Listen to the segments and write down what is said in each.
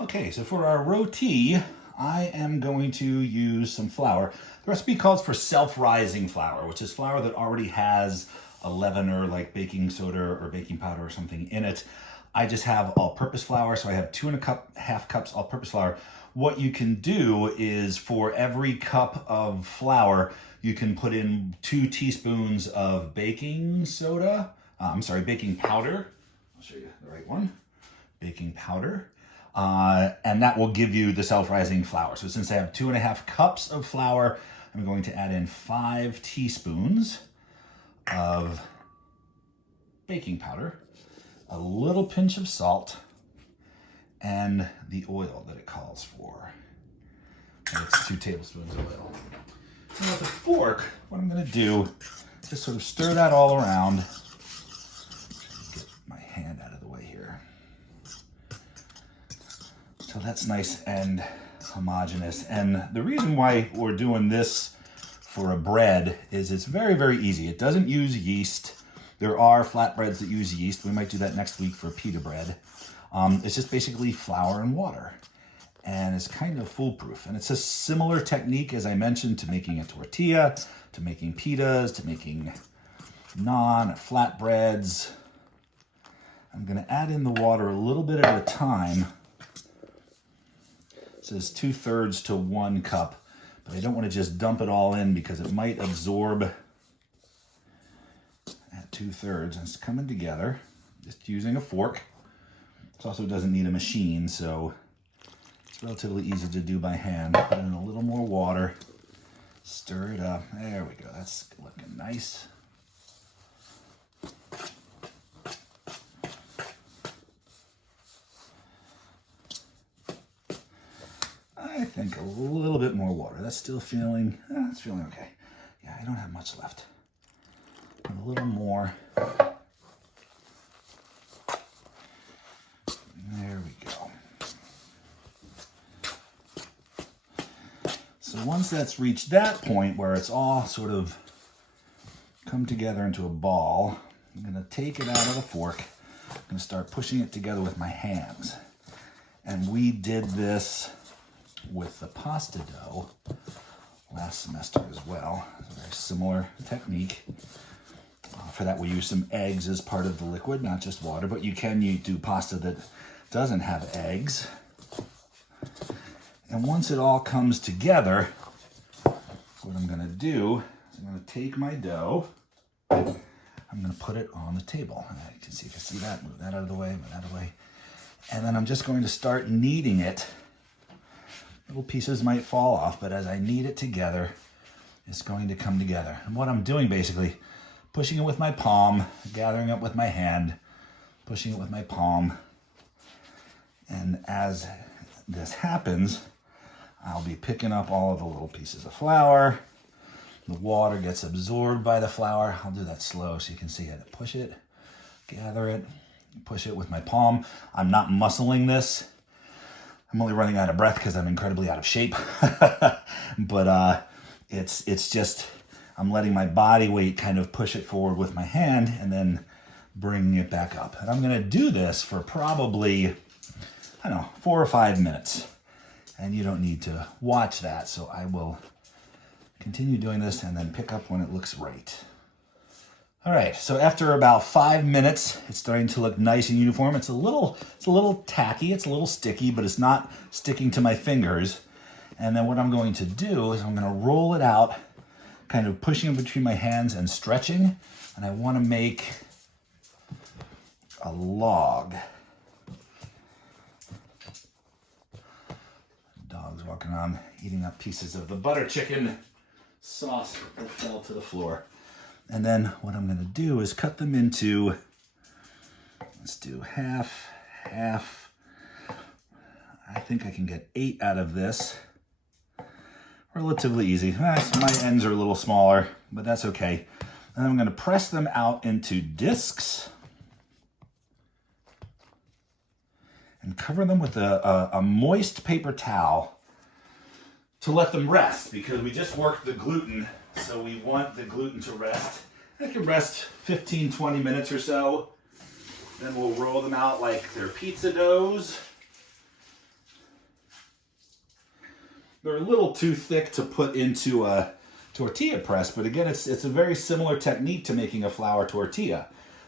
Okay, so for our roti, I am going to use some flour. The recipe calls for self-rising flour, which is flour that already has a leavener like baking soda or baking powder or something in it. I just have all-purpose flour, so I have 2.5 cups all-purpose flour. What you can do is for every cup of flour, you can put in 2 teaspoons of baking soda. Baking powder. I'll show you the right one. Baking powder. And that will give you the self-rising flour. So since I have 2.5 cups of flour, I'm going to add in 5 teaspoons of baking powder, a little pinch of salt, and the oil that it calls for. And it's 2 tablespoons of oil. And with a fork, what I'm going to do is just sort of stir that all around. Get my hand out of the way here. So that's nice and homogeneous. And the reason why we're doing this for a bread is it's very, very easy. It doesn't use yeast. There are flatbreads that use yeast. We might do that next week for pita bread. It's just basically flour and water. And it's kind of foolproof. And it's a similar technique, as I mentioned, to making a tortilla, to making pitas, to making naan, flatbreads. I'm going to add in the water a little bit at a time. It says 2/3 to 1 cup, but I don't want to just dump it all in because it might absorb at 2/3. And it's coming together, just using a fork. It also doesn't need a machine, so it's relatively easy to do by hand. Put in a little more water, stir it up. There we go, that's looking nice. I think a little bit more water. That's still feeling, it's feeling okay. Yeah, I don't have much left. A little more. There we go. So once that's reached that point where it's all sort of come together into a ball, I'm going to take it out of the fork. I'm going to start pushing it together with my hands. And we did this with the pasta dough last semester as well. It's a very similar technique. For that, we use some eggs as part of the liquid, not just water, but you can do pasta that doesn't have eggs. And once it all comes together, what I'm going to do is I'm going to take my dough, I'm going to put it on the table. You can see that, move that out of the way, move that out of the way. And then I'm just going to start kneading it. Little pieces might fall off, but as I knead it together, it's going to come together. And what I'm doing basically, pushing it with my palm, gathering it with my hand, pushing it with my palm. And as this happens, I'll be picking up all of the little pieces of flour. The water gets absorbed by the flour. I'll do that slow so you can see how to push it, gather it, push it with my palm. I'm not muscling this. I'm only running out of breath because I'm incredibly out of shape. But it's just, I'm letting my body weight kind of push it forward with my hand and then bringing it back up. And I'm going to do this for probably, 4 or 5 minutes. And you don't need to watch that, so I will continue doing this and then pick up when it looks right. All right, so after about 5 minutes, it's starting to look nice and uniform. It's a little tacky, it's a little sticky, but it's not sticking to my fingers. And then what I'm going to do is I'm going to roll it out, kind of pushing it between my hands and stretching. And I want to make a log. Dog's walking around eating up pieces of the butter chicken sauce that fell to the floor. And then what I'm going to do is cut them into, let's do half. I think I can get 8 out of this. Relatively easy. My ends are a little smaller, but that's okay. And I'm going to press them out into discs and cover them with a moist paper towel to let them rest, because we just worked the gluten, so we want the gluten to rest. It can rest 15, 20 minutes or so. Then we'll roll them out like they're pizza doughs. They're a little too thick to put into a tortilla press, but again, it's a very similar technique to making a flour tortilla.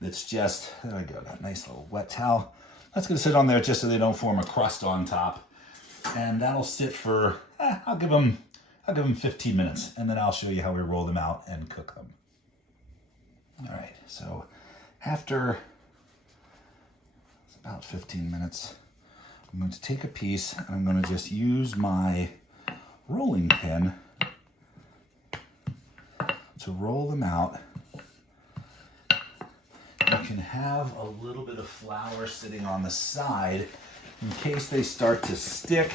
It's just, there we go, that nice little wet towel. That's gonna sit on there just so they don't form a crust on top. And that'll sit for, I'll give them 15 minutes, and then I'll show you how we roll them out and cook them. All right, so after it's about 15 minutes, I'm going to take a piece and I'm going to just use my rolling pin to roll them out. You can have a little bit of flour sitting on the side in case they start to stick.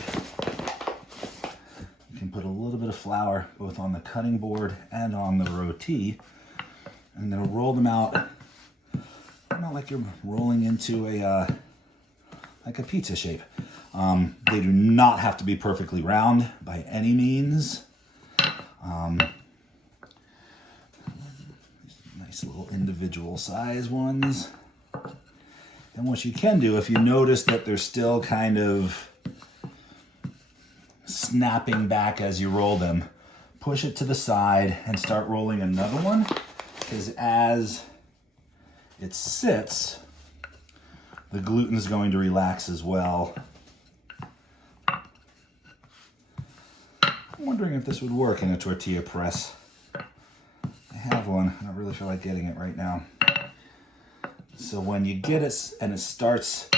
You can put a little bit of flour both on the cutting board and on the roti. And then roll them out, not like you're rolling into like a pizza shape. They do not have to be perfectly round by any means. Nice little individual size ones. And what you can do, if you notice that they're still kind of snapping back as you roll them, push it to the side and start rolling another one. Because as it sits, the gluten is going to relax as well. I'm wondering if this would work in a tortilla press. I have one. I don't really feel like getting it right now. So when you get it and it starts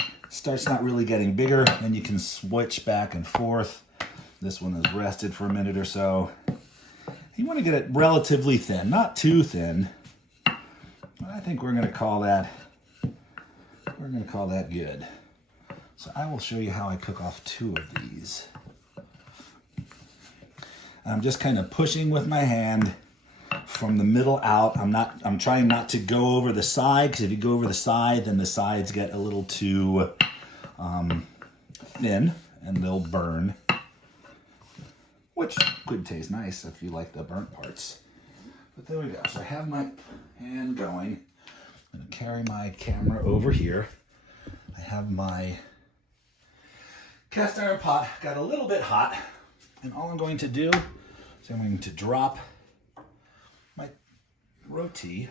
not really getting bigger, then you can switch back and forth. This one is rested for a minute or so. You want to get it relatively thin, not too thin. But I think we're going to call that good. So I will show you how I cook off 2 of these. I'm just kind of pushing with my hand from the middle out. I'm trying not to go over the side, because if you go over the side, then the sides get a little too thin and they'll burn, which could taste nice if you like the burnt parts. But there we go. So I have my hand going. I'm going to carry my camera over here. I have my cast iron pot, got a little bit hot, and all I'm going to do is I'm going to drop my roti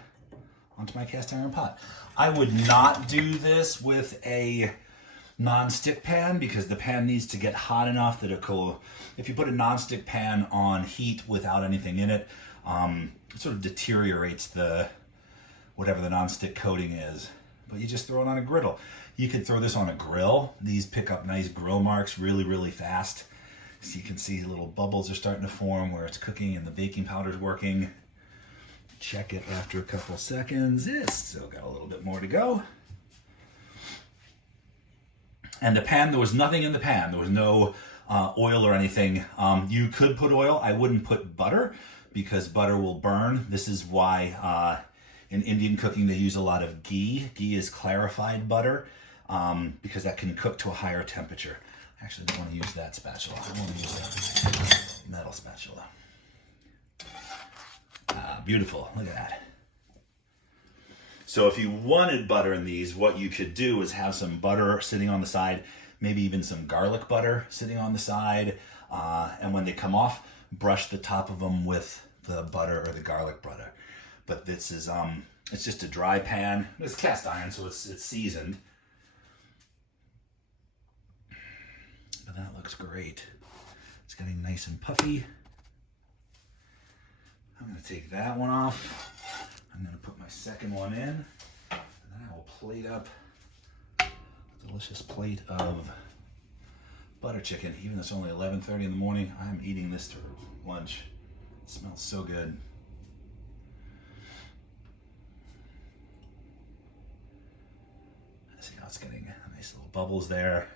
onto my cast iron pot. I would not do this with a non-stick pan because the pan needs to get hot enough that if you put a non-stick pan on heat without anything in it, it sort of deteriorates whatever the non-stick coating is. But you just throw it on a griddle. You could throw this on a grill. These pick up nice grill marks really, really fast. So you can see little bubbles are starting to form where it's cooking and the baking powder's working. Check it after a couple seconds. It's still got a little bit more to go. And the pan, there was nothing in the pan. There was no oil or anything. You could put oil. I wouldn't put butter because butter will burn. This is why in Indian cooking they use a lot of ghee. Ghee is clarified butter because that can cook to a higher temperature. I actually don't want to use that spatula. I want to use that metal spatula. Beautiful. Look at that. So if you wanted butter in these, what you could do is have some butter sitting on the side, maybe even some garlic butter sitting on the side. And when they come off, brush the top of them with the butter or the garlic butter. But this is, it's just a dry pan. It's cast iron, so it's seasoned. But that looks great. It's getting nice and puffy. I'm going to take that one off. I'm going to put my second one in, and then I will plate up a delicious plate of butter chicken. Even though it's only 11:30 in the morning, I'm eating this for lunch. It smells so good. See how it's getting nice little bubbles there.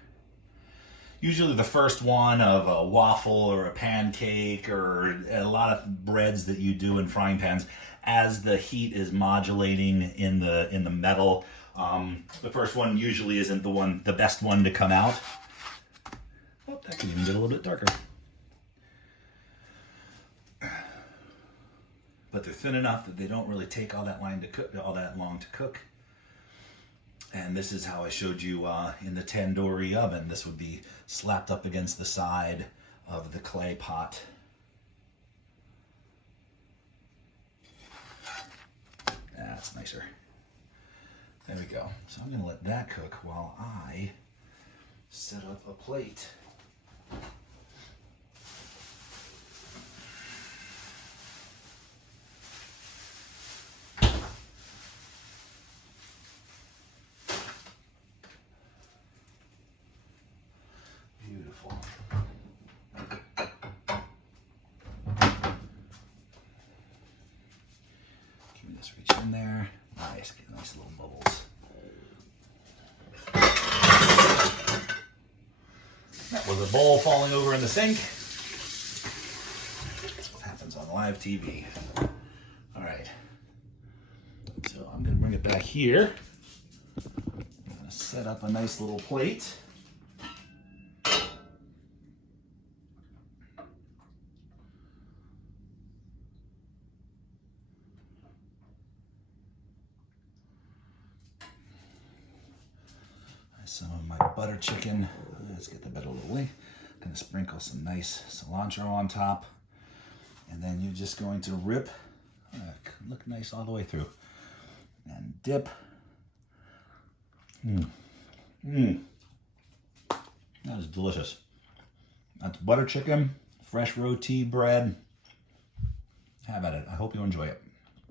Usually the first one of a waffle or a pancake or a lot of breads that you do in frying pans, as the heat is modulating in the metal, the first one usually isn't the best one to come out. Oh, that can even get a little bit darker. But they're thin enough that they don't really take all that long to cook. And this is how I showed you in the tandoori oven. This would be slapped up against the side of the clay pot. That's nicer. There we go. So I'm gonna let that cook while I set up a plate. Beautiful. Give me this, reach in there. Nice, get nice little bubbles. That was a bowl falling over in the sink. That's what happens on live TV. All right. So I'm gonna bring it back here. I'm gonna set up a nice little plate. Some of my butter chicken. Let's get the bed a little away. Gonna sprinkle some nice cilantro on top. And then you're just going to rip, look nice all the way through. And dip. That is delicious. That's butter chicken, fresh roti bread. Have at it. I hope you enjoy it.